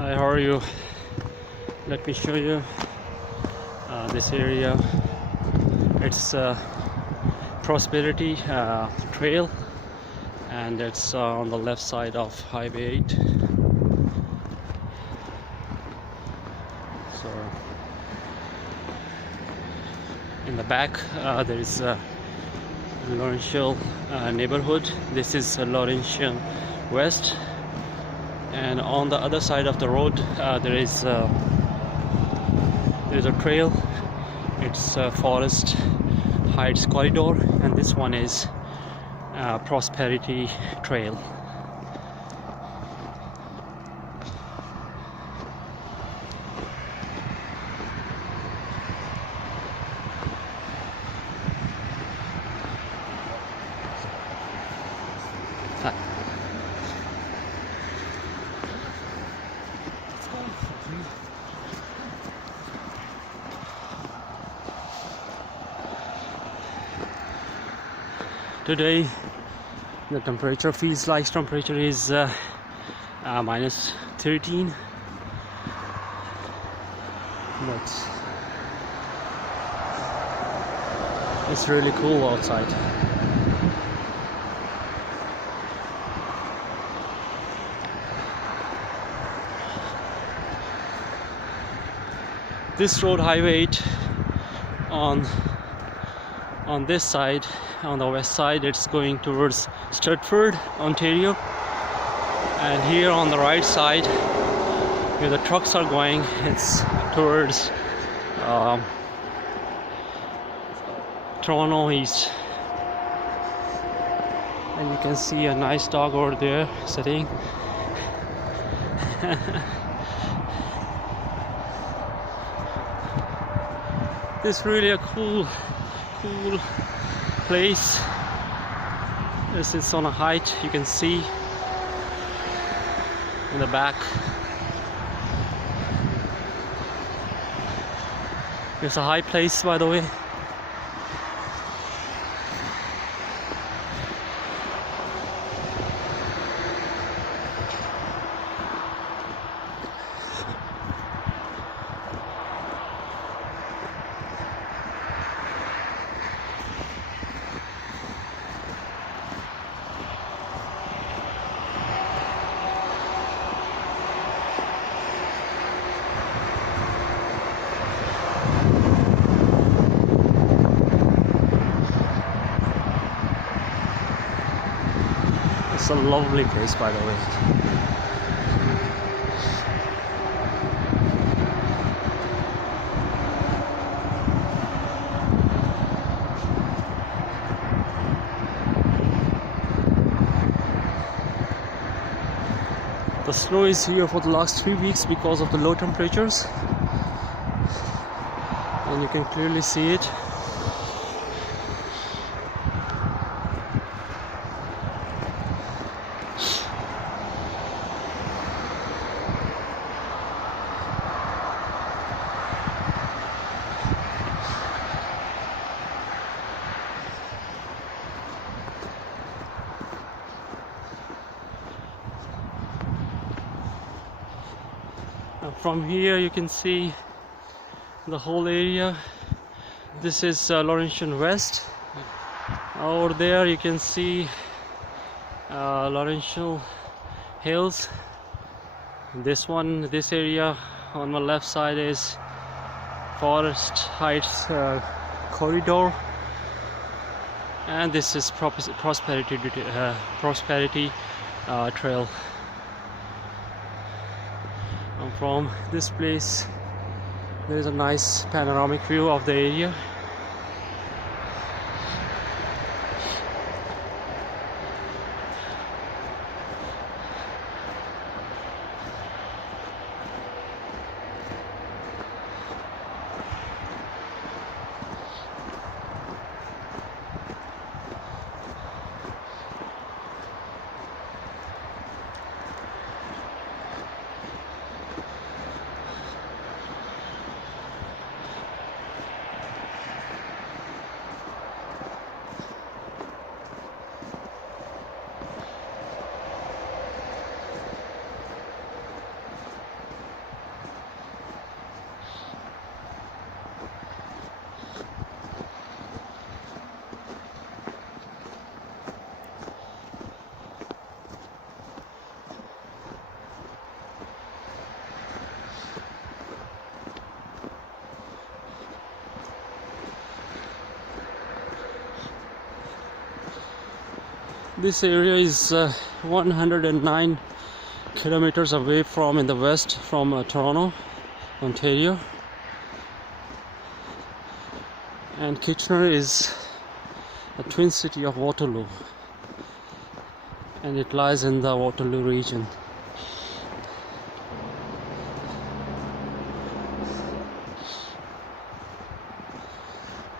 Hi, how are you? Let me show you this area. It's Prosperity Trail, and it's on the left side of Highway 8. So in the back there is Laurentian neighborhood. This is Laurentian West, and on the other side of the road there is a trail. It's Forest Heights Corridor, and this one is Prosperity Trail. Today the temperature feels like temperature is minus 13, but it's really cool outside. This road, Highway 8, on this side, on the west side, it's going towards Stratford, Ontario, and here on the right side where the trucks are going, it's towards Toronto East. And you can see a nice dog over there sitting. This is really a cool place. This is on a height, you can see in the back. It's a high place, by the way. It's a lovely place, by the way. The snow is here for the last 3 weeks because of the low temperatures, and you can clearly see it. From here you can see the whole area. This is Laurentian West. Over there you can see Laurentian Hills. This area on my left side is Forest Heights Corridor, and this is Prosperity Trail. And from this place there is a nice panoramic view of the area. This area is 109 kilometers away from in the west from Toronto, Ontario, and Kitchener is a twin city of Waterloo, and it lies in the Waterloo region.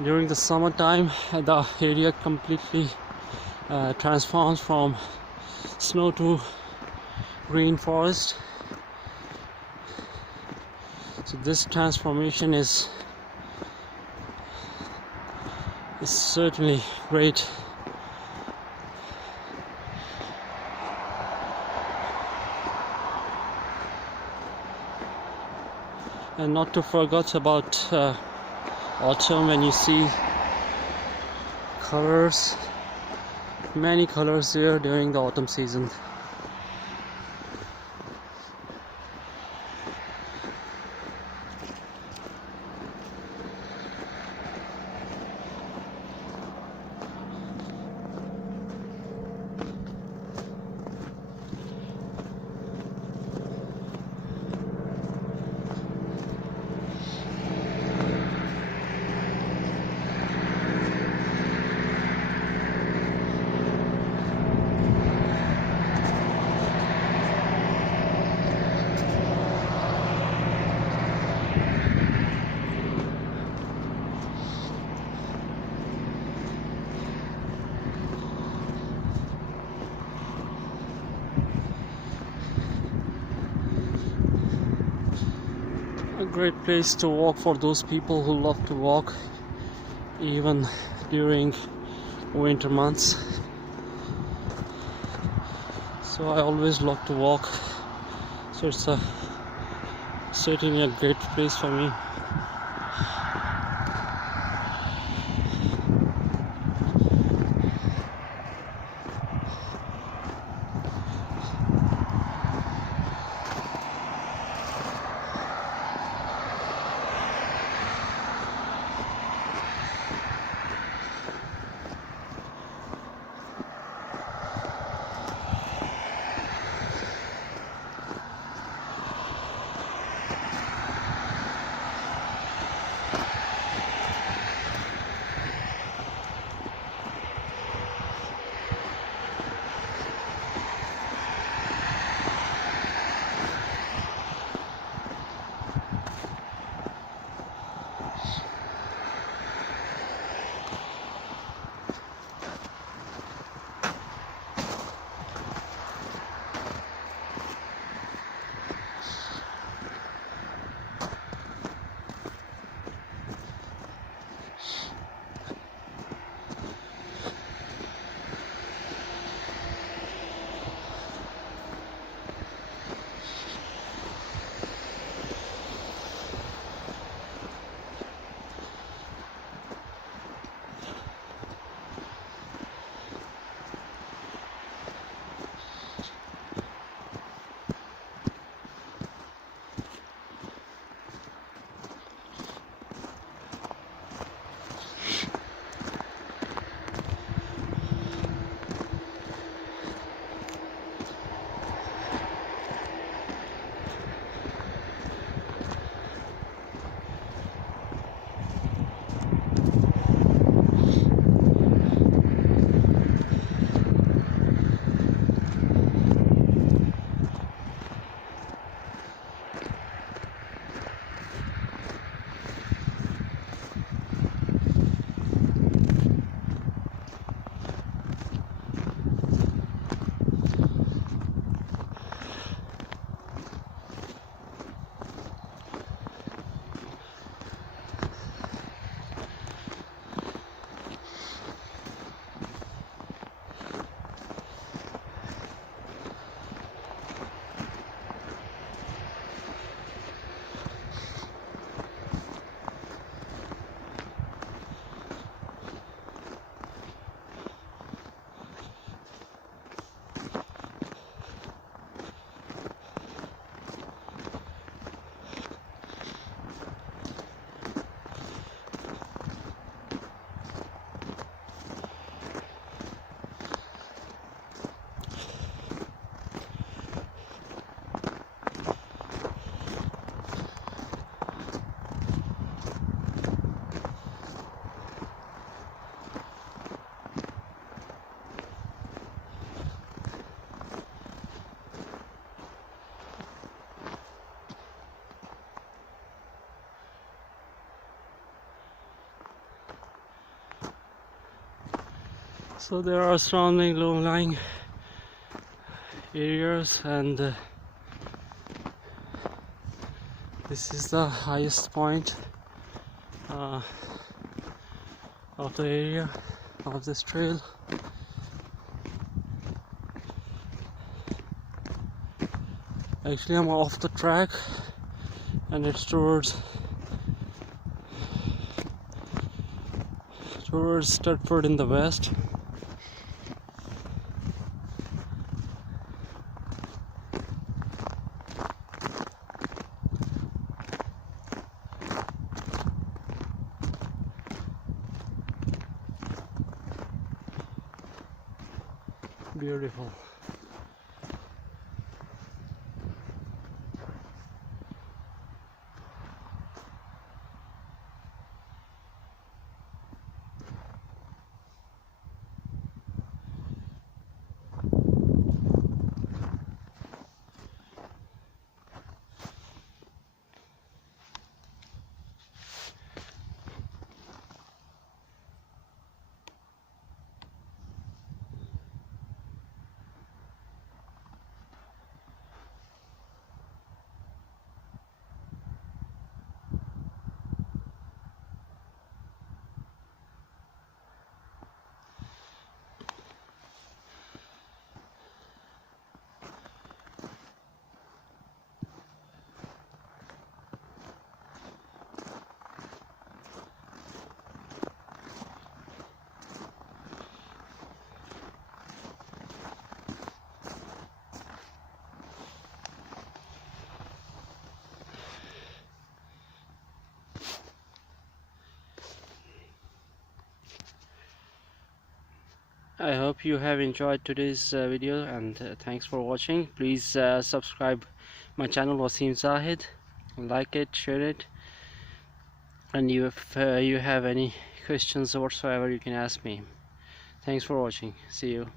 During the summertime, the area completely transforms from snow to green forest. So this transformation is certainly great. And not to forget about autumn, when you see colors, many colors here during the autumn season. A great place to walk for those people who love to walk even during winter months. So I always love to walk, so it's certainly a great place for me. So there are surrounding low-lying areas, and this is the highest point of the area of this trail. Actually, I'm off the track and it's towards Stratford in the west. Beautiful. I hope you have enjoyed today's video, and thanks for watching. Please subscribe my channel Wasim Zahid, like it, share it, and if you have any questions whatsoever, you can ask me. Thanks for watching. See you.